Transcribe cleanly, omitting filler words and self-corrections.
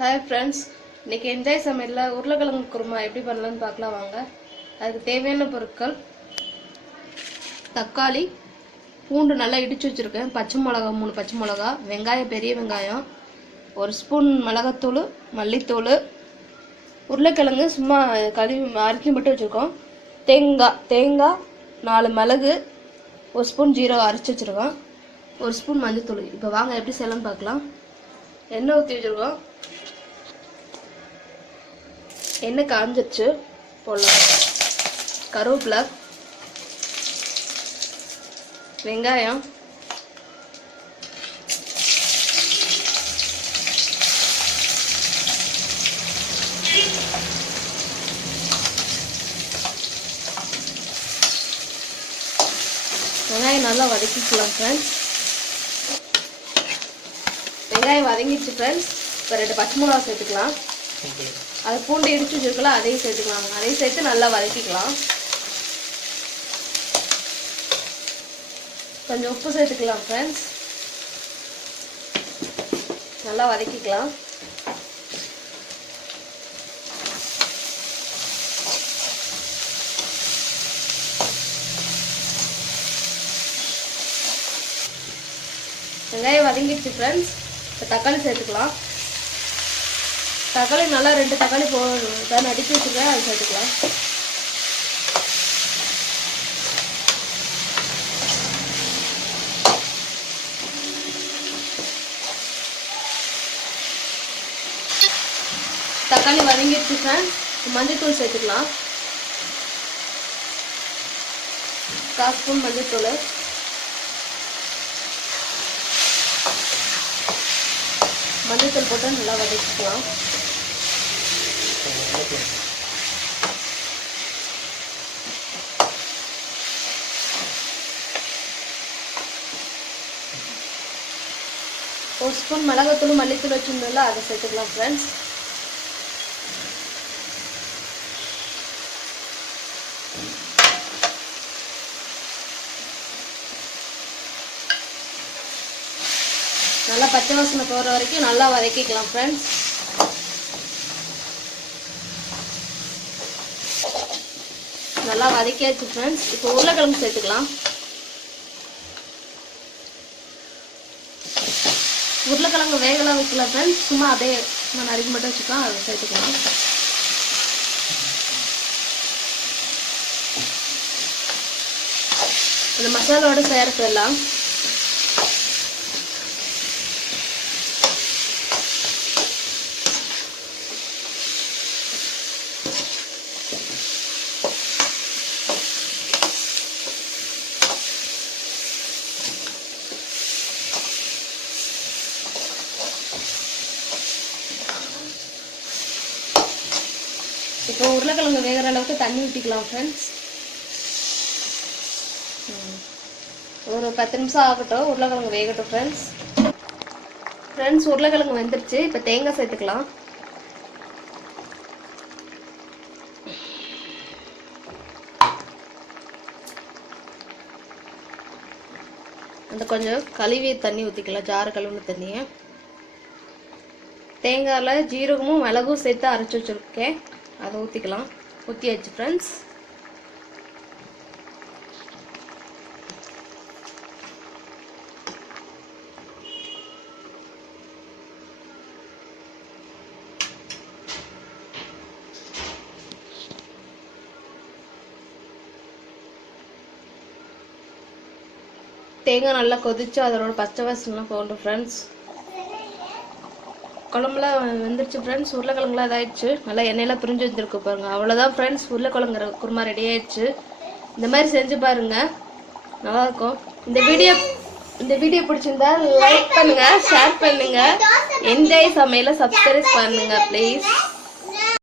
Hi friends, இன்றைக்கி enjoy சமையலில் உருளைக்கிழங்கு குருமா எப்படி பண்ணலான்னு பார்க்கலாம் வாங்க. அதுக்கு தேவையான பொருட்கள்: தக்காளி, பூண்டு நல்லா இடித்து வச்சுருக்கேன், பச்சை மிளகா 3 பச்சை மிளகா, வெங்காயம் பெரிய வெங்காயம், 1 ஸ்பூன் மிளகாத்தூள், மல்லித்தூள், உருளைக்கிழங்கு சும்மா கழுவி அரிசி மட்டும் வச்சுருக்கோம், தேங்காய் 4 மிளகு, 1 ஸ்பூன் ஜீரகம் அரைச்சி வச்சுருக்கோம், 1 ஸ்பூன் மஞ்சத்தூள். இப்போ வாங்க எப்படி செய்யலாம்னு பார்க்கலாம். எண்ணெய் ஊற்றி வச்சுருக்கோம், எண்ணெய் காஞ்சிருச்சு, போடலாம். கருவேப்பிலை, வெங்காயம், வெங்காயம் நல்லா வதக்கிக்கலாம் ஃப்ரெண்ட்ஸ். வெங்காயம் வதங்கிடுச்சு ஃப்ரெண்ட்ஸ். இப்போ 2 பச்சை மிளகா சேர்த்துக்கலாம். அதை பூண்டு இடிச்சு வச்சுருக்கலாம், அதையும் சேர்த்துக்கலாம். அதையும் சேர்த்து நல்லா வதக்கிக்கலாம். கொஞ்சம் உப்பு சேர்த்துக்கலாம் ஃப்ரெண்ட்ஸ். நல்லா வதக்கிக்கலாம். வெங்காயம் வதங்கிடுச்சு ஃப்ரெண்ட்ஸ். இப்போ தக்காளி சேர்த்துக்கலாம். தக்காளி நல்லா 2 தக்காளி நடிக்க வச்சுருக்கேன், அது சேர்த்துக்கலாம். தக்காளி வதங்கிடுச்சு ஃப்ரெண்ட்ஸ். மஞ்சத்தூள் சேர்த்துக்கலாம். 1/4 ஸ்பூன் மஞ்சத்தூள், மஞ்சத்தூள் போட்டு நல்லா வதக்கிக்கலாம். ஒரு ஸ்பூன் மிளகாத்தூள் மல்லித்தூள் வச்சுருந்தோம்ல, அதை சேர்த்துக்கலாம் ஃப்ரெண்ட்ஸ். நல்லா பச்சை வாசனை போகிற வரைக்கும் நல்லா வதக்கிக்கலாம் ஃப்ரெண்ட்ஸ். நல்லா வதக்கியாச்சு ஃப்ரெண்ட்ஸ். இப்போ உருளைக்கிழங்கு சேர்த்துக்கலாம். உருளைக்கிழங்கு வேகலாம் வைக்கலாம் ஃப்ரெண்ட்ஸ். சும்மா அதே நறுக்கி மட்டும் வச்சுக்கலாம், அதை சேர்த்துக்கலாம். அந்த மசாலாவோட சேர்த்து எல்லாம் இப்போ உருளைக்கிழங்கு வேகிற அளவுக்கு தண்ணி ஊற்றிக்கலாம் ஃப்ரெண்ட்ஸ். ஒரு 10 நிமிஷம் ஆகட்டும், உருளைக்கிழங்கு வேகட்டும் ஃப்ரெண்ட்ஸ். உருளைக்கிழங்கு வெந்துருச்சு. இப்போ தேங்காய் சேர்த்துக்கலாம். அந்த கொஞ்சம் கழுவி தண்ணி ஊற்றிக்கலாம், ஜாறு கழுவுன தண்ணியை. தேங்காயில் ஜீரகமும் மிளகும் சேர்த்து அரைச்சி வச்சுருக்கேன், அதை ஊற்றிக்கலாம். ஊற்றியாச்சு ஃப்ரெண்ட்ஸ். தேங்காய் நல்லா கொதிச்சு அதோட பச்சை வாசனைலாம் போகணும் ஃப்ரெண்ட்ஸ். குழம்புலாம் வெந்துருச்சு ஃப்ரெண்ட்ஸ். உருளைக்கிழங்குலாம் இதாகிடுச்சு, நல்லா எண்ணெயெல்லாம் பிரிஞ்சு வந்துருக்கு பாருங்கள். அவ்வளோதான் ஃப்ரெண்ட்ஸ், உருளைக்கிழங்கு குருமா ரெடி ஆயிடுச்சு. இந்த மாதிரி செஞ்சு பாருங்கள், நல்லாயிருக்கும். இந்த வீடியோ பிடிச்சிருந்தா லைக் பண்ணுங்கள், ஷேர் பண்ணுங்கள், என்ஜாய் சமையலை சப்ஸ்கிரைப் பண்ணுங்கள் ப்ளீஸ்.